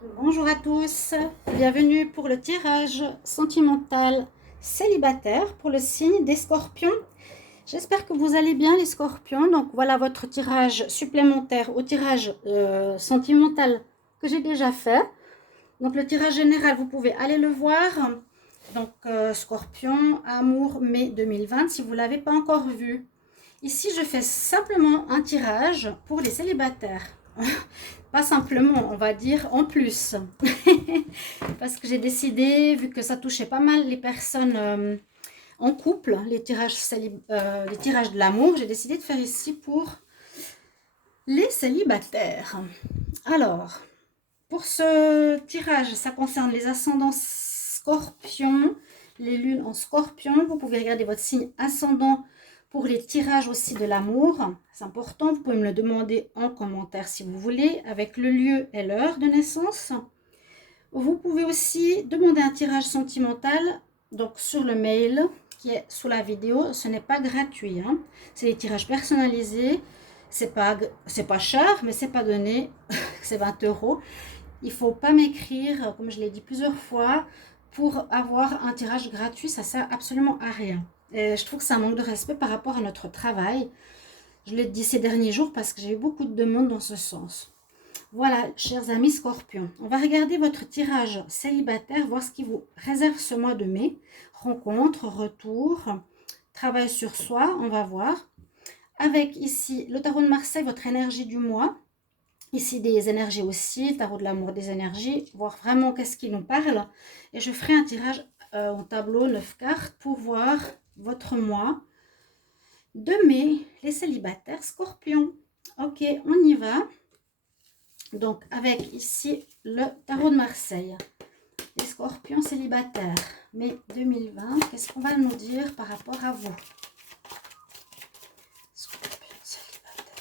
Bonjour à tous, bienvenue pour le tirage sentimental célibataire pour le signe des scorpions. J'espère que vous allez bien les scorpions. Donc voilà votre tirage supplémentaire au tirage sentimental que j'ai déjà fait. Donc le tirage général, vous pouvez aller le voir. Donc scorpion, amour, mai 2020 si vous ne l'avez pas encore vu. Ici, je fais simplement un tirage pour les célibataires. Pas simplement, on va dire en plus. Parce que j'ai décidé, vu que ça touchait pas mal les personnes en couple, les tirages de l'amour, j'ai décidé de faire ici pour les célibataires. Alors, pour ce tirage, ça concerne les ascendants scorpions, les lunes en scorpion. Vous pouvez regarder votre signe ascendant pour les tirages aussi de l'amour. C'est important, vous pouvez me le demander en commentaire si vous voulez, avec le lieu et l'heure de naissance. Vous pouvez aussi demander un tirage sentimental, donc sur le mail qui est sous la vidéo. Ce n'est pas gratuit, hein. C'est des tirages personnalisés. C'est pas cher, mais c'est pas donné. C'est 20 euros. Il ne faut pas m'écrire, comme je l'ai dit plusieurs fois, pour avoir un tirage gratuit. Ça sert absolument à rien. Et je trouve que c'est un manque de respect par rapport à notre travail. Je l'ai dit ces derniers jours parce que j'ai eu beaucoup de demandes dans ce sens. Voilà, chers amis scorpions, on va regarder votre tirage célibataire, voir ce qui vous réserve ce mois de mai. Rencontre, retour, travail sur soi, on va voir. Avec ici le tarot de Marseille, votre énergie du mois. Ici des énergies aussi, le tarot de l'amour des énergies, voir vraiment qu'est-ce qui nous parle. Et je ferai un tirage en tableau 9 cartes pour voir votre mois de mai, les célibataires scorpions. Ok, on y va. Donc, avec ici le tarot de Marseille. Les scorpions célibataires, mai 2020. Qu'est-ce qu'on va nous dire par rapport à vous? Scorpions célibataires.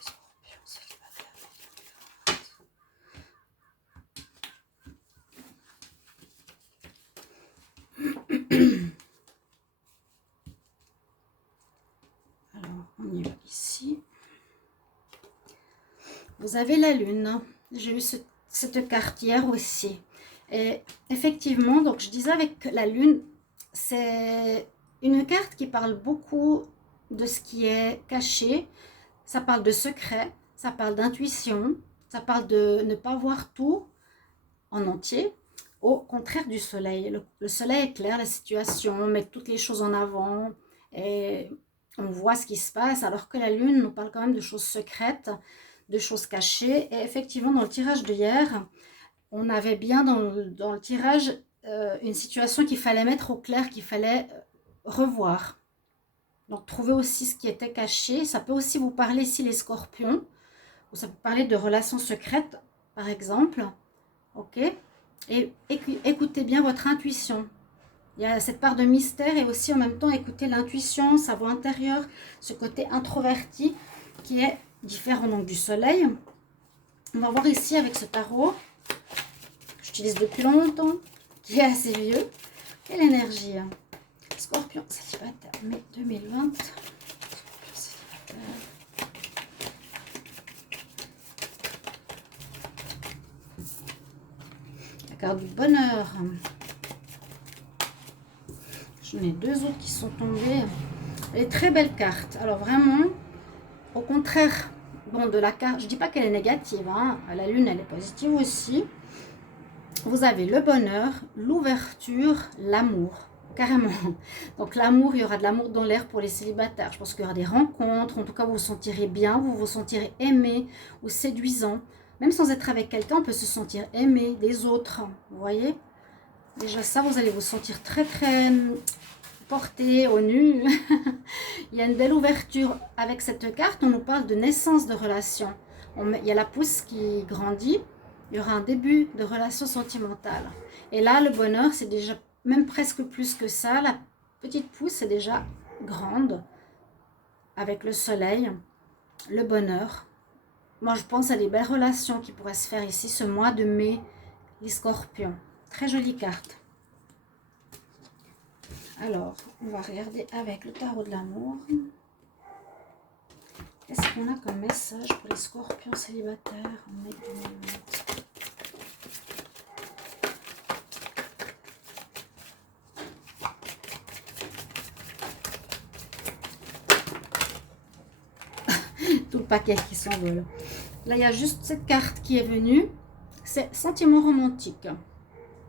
Scorpions célibataires. Alors, on y va ici. Vous avez la lune. J'ai eu cette carte hier aussi. Et effectivement, donc je disais avec la lune, c'est une carte qui parle beaucoup de ce qui est caché. Ça parle de secret, ça parle d'intuition, ça parle de ne pas voir tout en entier. Au contraire du soleil. Le soleil éclaire la situation, met toutes les choses en avant et on voit ce qui se passe, alors que la lune nous parle quand même de choses secrètes, de choses cachées. Et effectivement, dans le tirage de hier, on avait bien dans le tirage une situation qu'il fallait mettre au clair, qu'il fallait revoir. Donc, trouver aussi ce qui était caché. Ça peut aussi vous parler ici les scorpions, ou ça peut parler de relations secrètes, par exemple. Ok? Et écoutez bien votre intuition. Il y a cette part de mystère et aussi en même temps écouter l'intuition, sa voix intérieure, ce côté introverti qui est différent donc du soleil. On va voir ici avec ce tarot que j'utilise depuis longtemps, qui est assez vieux. Quelle énergie, hein. Scorpion célibataire, mai 2020. Scorpion célibataire. La carte du bonheur. J'en ai deux autres qui sont tombées. Elle est très belle carte. Alors vraiment, au contraire, bon, de la carte, je dis pas qu'elle est négative, hein. La lune, elle est positive aussi. Vous avez le bonheur, l'ouverture, l'amour. Carrément. Donc l'amour, il y aura de l'amour dans l'air pour les célibataires. Je pense qu'il y aura des rencontres. En tout cas, vous vous sentirez bien, vous vous sentirez aimé ou séduisant. Même sans être avec quelqu'un, on peut se sentir aimé des autres. Vous voyez? Déjà ça, vous allez vous sentir très très porté au nu. Il y a une belle ouverture avec cette carte. On nous parle de naissance de relation. Il y a la pousse qui grandit. Il y aura un début de relation sentimentale. Et là, le bonheur, c'est déjà même presque plus que ça. La petite pousse est déjà grande avec le soleil, le bonheur. Moi, je pense à des belles relations qui pourraient se faire ici ce mois de mai, les scorpions. Très jolie carte. Alors, on va regarder avec le tarot de l'amour. Qu'est-ce qu'on a comme message pour les scorpions célibataires en mai 2020? Tout le paquet qui s'envole. Là, il y a juste cette carte qui est venue. C'est sentiment romantique.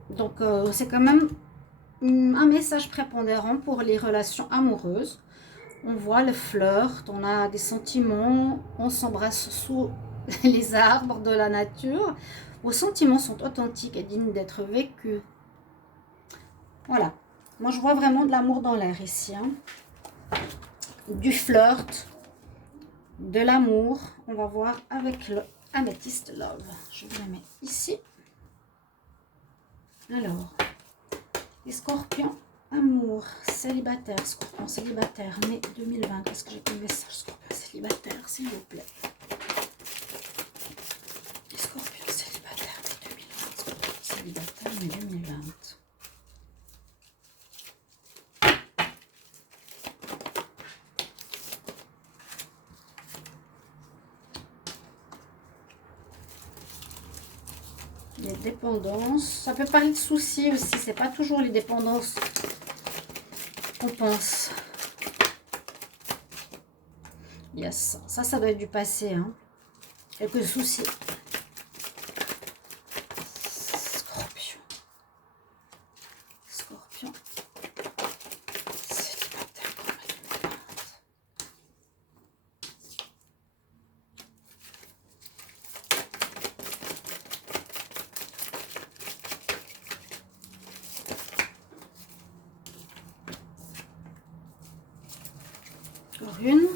Donc, c'est quand même un message prépondérant pour les relations amoureuses. On voit le flirt, on a des sentiments, on s'embrasse sous les arbres de la nature. Vos sentiments sont authentiques et dignes d'être vécus. Voilà. Moi, je vois vraiment de l'amour dans l'air ici. Hein. Du flirt, de l'amour. On va voir avec le Amethyst Love. Je vous la mets ici. Alors, les scorpions, amour, célibataire, scorpion célibataire, mai 2020. Qu'est-ce que j'ai comme message, scorpion célibataire, s'il vous plaît? Les scorpions célibataires, mai 2020. Scorpion célibataire, mai 2020. Les dépendances, ça peut parler de soucis aussi, c'est pas toujours les dépendances qu'on pense. Yes, ça doit être du passé, hein. Quelques soucis. Scorpion. Scorpion. Célibataire. Encore une.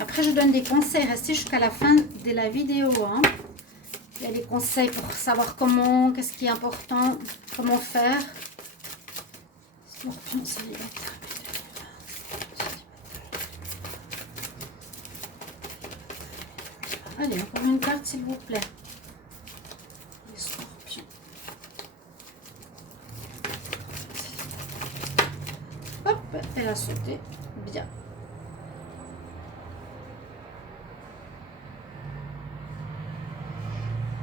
Après, je donne des conseils. Restez jusqu'à la fin de la vidéo. Hein. Il y a des conseils pour savoir comment, qu'est-ce qui est important, comment faire. Scorpion célibataire. Allez, encore une carte, s'il vous plaît. Les scorpions. Hop, elle a sauté. Bien.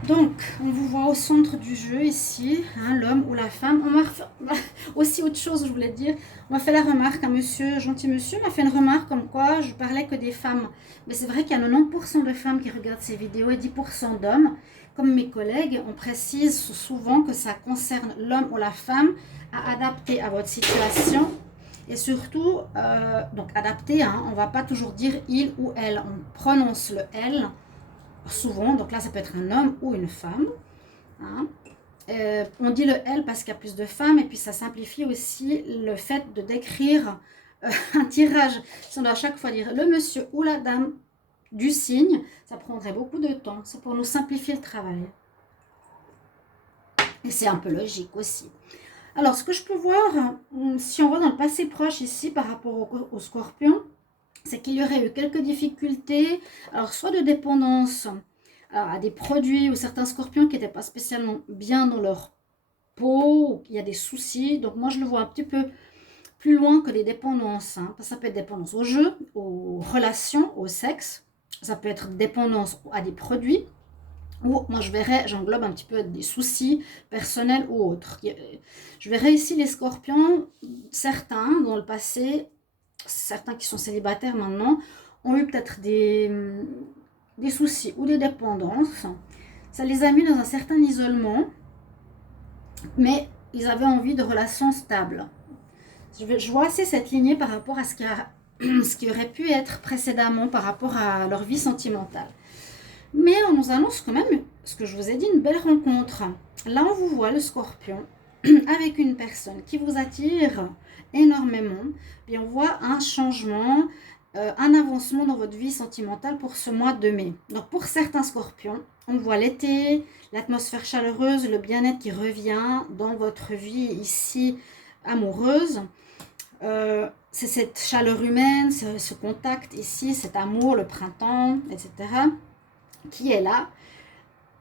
Donc, on vous voit au centre du jeu ici, hein, l'homme ou la femme. On m'a aussi autre chose, je voulais dire. On m'a fait la remarque, un monsieur, gentil monsieur, m'a fait une remarque comme quoi je parlais que des femmes. Mais c'est vrai qu'il y a 90% de femmes qui regardent ces vidéos et 10% d'hommes. Comme mes collègues, on précise souvent que ça concerne l'homme ou la femme à adapter à votre situation. Et surtout, donc adapter, hein, on ne va pas toujours dire il ou elle. On prononce le elle. Souvent, donc là ça peut être un homme ou une femme. Hein. On dit le elle parce qu'il y a plus de femmes et puis ça simplifie aussi le fait de décrire un tirage. Si on doit à chaque fois dire le monsieur ou la dame du signe, ça prendrait beaucoup de temps. C'est pour nous simplifier le travail. Et c'est un peu logique aussi. Alors ce que je peux voir, si on va dans le passé proche ici par rapport au scorpion, c'est qu'il y aurait eu quelques difficultés, alors soit de dépendance à des produits ou certains scorpions qui n'étaient pas spécialement bien dans leur peau, ou il y a des soucis. Donc moi je le vois un petit peu plus loin que des dépendances. Hein. Ça peut être dépendance au jeu, aux relations, au sexe. Ça peut être dépendance à des produits. Ou moi j'englobe un petit peu des soucis personnels ou autres. Je verrais ici les scorpions, certains dans le passé, certains qui sont célibataires maintenant, ont eu peut-être des soucis ou des dépendances. Ça les a mis dans un certain isolement, mais ils avaient envie de relations stables. Je vois assez cette lignée par rapport à ce qui aurait pu être précédemment par rapport à leur vie sentimentale. Mais on nous annonce quand même, ce que je vous ai dit, une belle rencontre. Là, on vous voit le scorpion avec une personne qui vous attire énormément. Puis on voit un changement, un avancement dans votre vie sentimentale pour ce mois de mai. Donc pour certains scorpions, on voit l'été, l'atmosphère chaleureuse, le bien-être qui revient dans votre vie ici amoureuse. C'est cette chaleur humaine, ce contact ici, cet amour, le printemps, etc. qui est là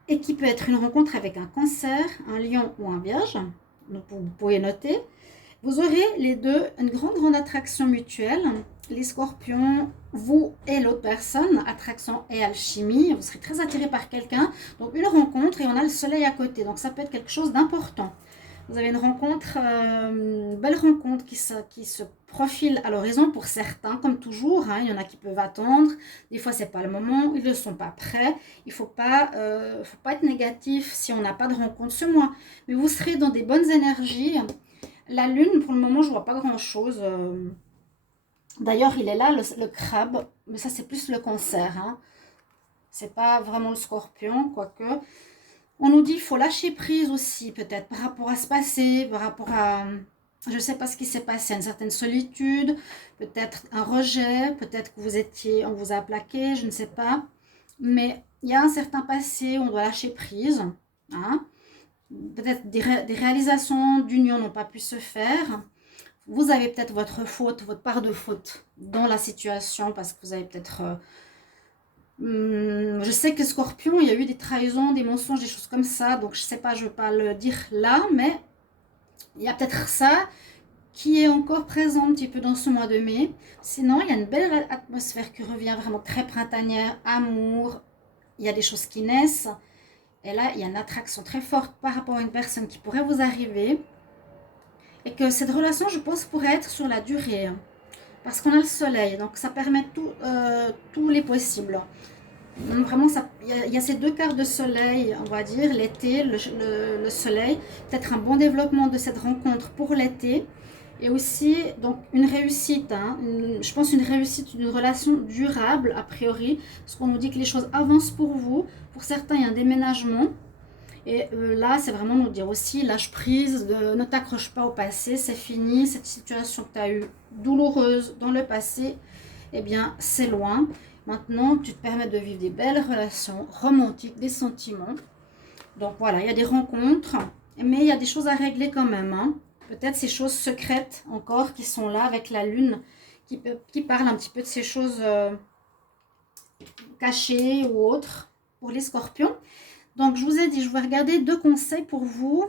et qui peut être une rencontre avec un cancer, un lion ou un vierge. Donc vous pouvez noter. Vous aurez les deux une grande attraction mutuelle. Les scorpions, vous et l'autre personne, attraction et alchimie. Vous serez très attiré par quelqu'un. Donc une rencontre et on a le soleil à côté. Donc ça peut être quelque chose d'important. Vous avez une rencontre, une belle rencontre qui se profile à l'horizon pour certains, comme toujours. Hein, il y en a qui peuvent attendre. Des fois, ce n'est pas le moment. Ils ne sont pas prêts. Il ne faut pas être négatif si on n'a pas de rencontre ce mois. Mais vous serez dans des bonnes énergies. La lune, pour le moment, je ne vois pas grand-chose. D'ailleurs, il est là, le crabe. Mais ça, c'est plus le cancer. Hein. Ce n'est pas vraiment le scorpion, quoique. On nous dit qu'il faut lâcher prise aussi, peut-être, par rapport à ce passé, par rapport à, je ne sais pas ce qui s'est passé, une certaine solitude, peut-être un rejet, peut-être que on vous a plaqué, je ne sais pas. Mais il y a un certain passé où on doit lâcher prise. Hein. Peut-être des réalisations d'union n'ont pas pu se faire. Vous avez peut-être votre faute, votre part de faute dans la situation, parce que vous avez peut-être... je sais que Scorpion, il y a eu des trahisons, des mensonges, des choses comme ça. Donc, je ne sais pas, je ne veux pas le dire là, mais il y a peut-être ça qui est encore présent un petit peu dans ce mois de mai. Sinon, il y a une belle atmosphère qui revient vraiment très printanière, amour. Il y a des choses qui naissent. Et là, il y a une attraction très forte par rapport à une personne qui pourrait vous arriver. Et que cette relation, je pense, pourrait être sur la durée. Parce qu'on a le soleil, donc ça permet tous les possibles. Vraiment, il y a ces deux quarts de soleil, on va dire, l'été, le soleil, peut-être un bon développement de cette rencontre pour l'été, et aussi donc une réussite, hein, je pense une réussite d'une relation durable a priori, parce qu'on nous dit que les choses avancent pour vous. Pour certains, il y a un déménagement, et là, c'est vraiment nous dire aussi, lâche prise, ne t'accroche pas au passé, c'est fini, cette situation que tu as eue douloureuse dans le passé, eh bien, c'est loin. Maintenant, tu te permets de vivre des belles relations romantiques, des sentiments. Donc voilà, il y a des rencontres, mais il y a des choses à régler quand même. Hein. Peut-être ces choses secrètes encore qui sont là avec la lune, qui parle un petit peu de ces choses cachées ou autres pour les scorpions. Donc je vous ai dit, je vais regarder 2 conseils pour vous.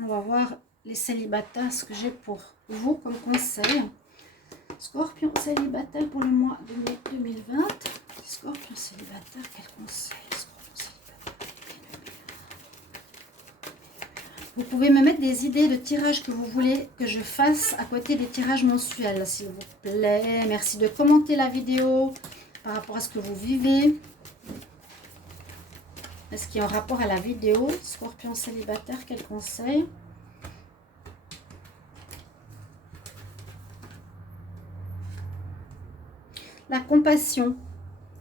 On va voir les célibataires, ce que j'ai pour vous comme conseil. Scorpion célibataire pour le mois de mai 2020. Scorpion célibataire, quel conseil? Scorpion célibataire. Vous pouvez me mettre des idées de tirages que vous voulez que je fasse à côté des tirages mensuels, s'il vous plaît. Merci de commenter la vidéo par rapport à ce que vous vivez. Est-ce qu'il y a un rapport à la vidéo? Scorpion célibataire, quel conseil? La compassion.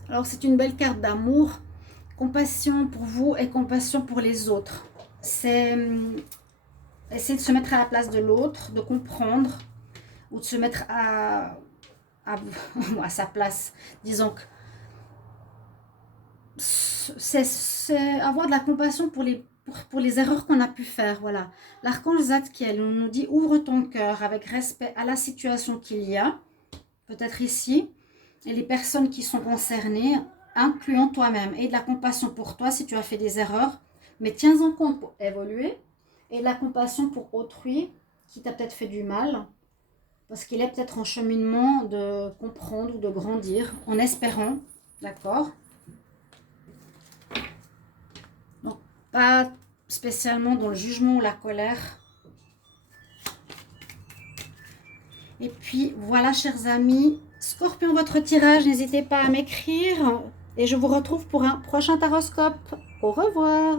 Alors, c'est une belle carte d'amour. Compassion pour vous et compassion pour les autres. C'est essayer de se mettre à la place de l'autre, de comprendre, ou de se mettre à sa place. Disons que c'est avoir de la compassion pour les erreurs qu'on a pu faire. Voilà. L'archange Zadkiel nous dit ouvre ton cœur avec respect à la situation qu'il y a, peut-être ici, et les personnes qui sont concernées, incluant toi-même, et de la compassion pour toi si tu as fait des erreurs, mais tiens en compte pour évoluer, et de la compassion pour autrui qui t'a peut-être fait du mal, parce qu'il est peut-être en cheminement de comprendre ou de grandir, en espérant, d'accord? Donc, pas spécialement dans le jugement ou la colère. Et puis, voilà, chers amis, Scorpion, votre tirage, n'hésitez pas à m'écrire. Et je vous retrouve pour un prochain taroscope. Au revoir.